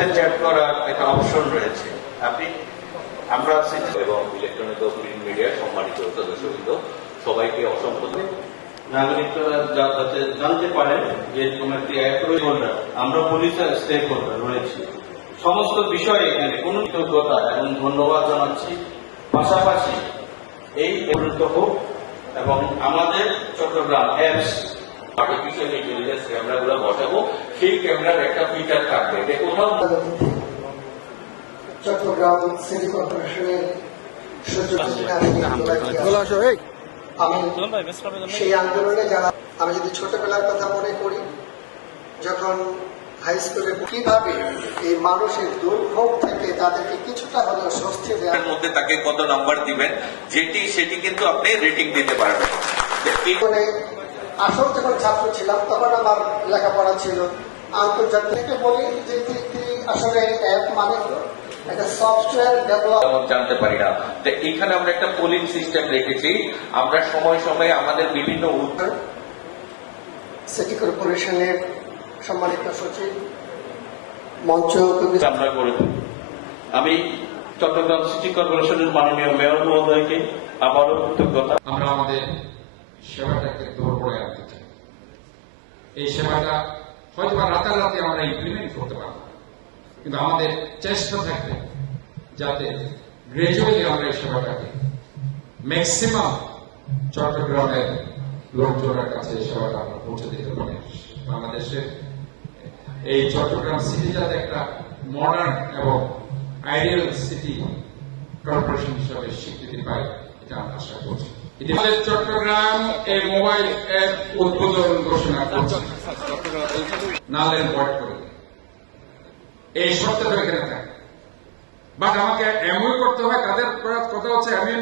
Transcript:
সাথে চ্যাট করার একটা অপশন রয়েছে। আমরা এবং ইলেকট্রনিক ও প্রিন্ট মিডিয়ার সম্মানিত সদস্যবৃন্দ, সবাইকে অসংখ্য নাগরিকরা যাতে জানতে পারেন যে কোনো একটি হোল্ডার, আমরা পুলিশ স্টেক হোল্ডার রয়েছি সমস্ত বিষয়ে এখানে কোন কৃতজ্ঞতা এবং ধন্যবাদ জানাচ্ছি। পাশাপাশি এই পরিণত হোক এবং আমাদের চট্টগ্রাম অ্যাপস আর্টিফিশিয়াল ইন্টেলিজেন্স ক্যামেরাগুলো বসাবো, সেই ক্যামেরার একটা ফিচার থাকবে যে কোথাও চট্টগ্রাম সিটি কর্পোরেশনের আমি সেই আন্দোলনে যারা, আমি যদি ছোটবেলার কথা মনে করি, যখন হাই স্কুলে কিভাবে এই মানুষের দুর্ভোগ থেকে তাদেরকে কিছুটা হলেও স্বস্তি দেওয়ার মধ্যে তাকে কত নাম্বার দিবেন সেটি কিন্তু আপনি রেটিং দিতে পারবেন। আসল যখন ছাত্র ছিলাম তখন আমার লেখাপড়া ছিল আন্তর্জাতিক, বলি যে আসলে অ্যাপ মানে একটা সফটওয়্যার ডেভেলপ জানতে পারি না। তো এখানে আমরা একটা পোলিং সিস্টেম রেখেছি, আমরা সময় সময়ে আমাদের বিভিন্ন সিটি কর্পোরেশনের সম্মানিত সচিব মঞ্চ আমরা করে দেব। আমি চট্টগ্রাম সিটি কর্পোরেশনের মাননীয় মেয়র মহোদয়কে আবারও কৃতজ্ঞতা। আমরা আমাদের সেবাটাকে দৌড় করে আনতে চাই। এই সেবাটা হয়তো রাতারাতি আমরা ইমপ্লিমেন্ট করতে পারব, কিন্তু আমাদের চেষ্টা থাকবে যাতে গ্রাজুয়ালি আমরা এই সেবাটাকে ম্যাক্সিমাম চট্টগ্রামের লোকজনের কাছে এই সেবাটা আমরা পৌঁছে দিতে পারি। বাংলাদেশের এই চট্টগ্রাম সিটি যাতে একটা মডার্ন এবং আইডিয়াল সিটি কর্পোরেশন হিসাবে স্বীকৃতি পায়, এটা আমরা আশা করছি। আমাদের চট্টগ্রাম এই মোবাইল অ্যাপ উদ্বোধন ঘোষণা করছে, নালের বয়ড করে এই সপ্তাহে এখানে থাকে, বাট আমাকে এমন করতে হয়, কাদের কথা হচ্ছে আমি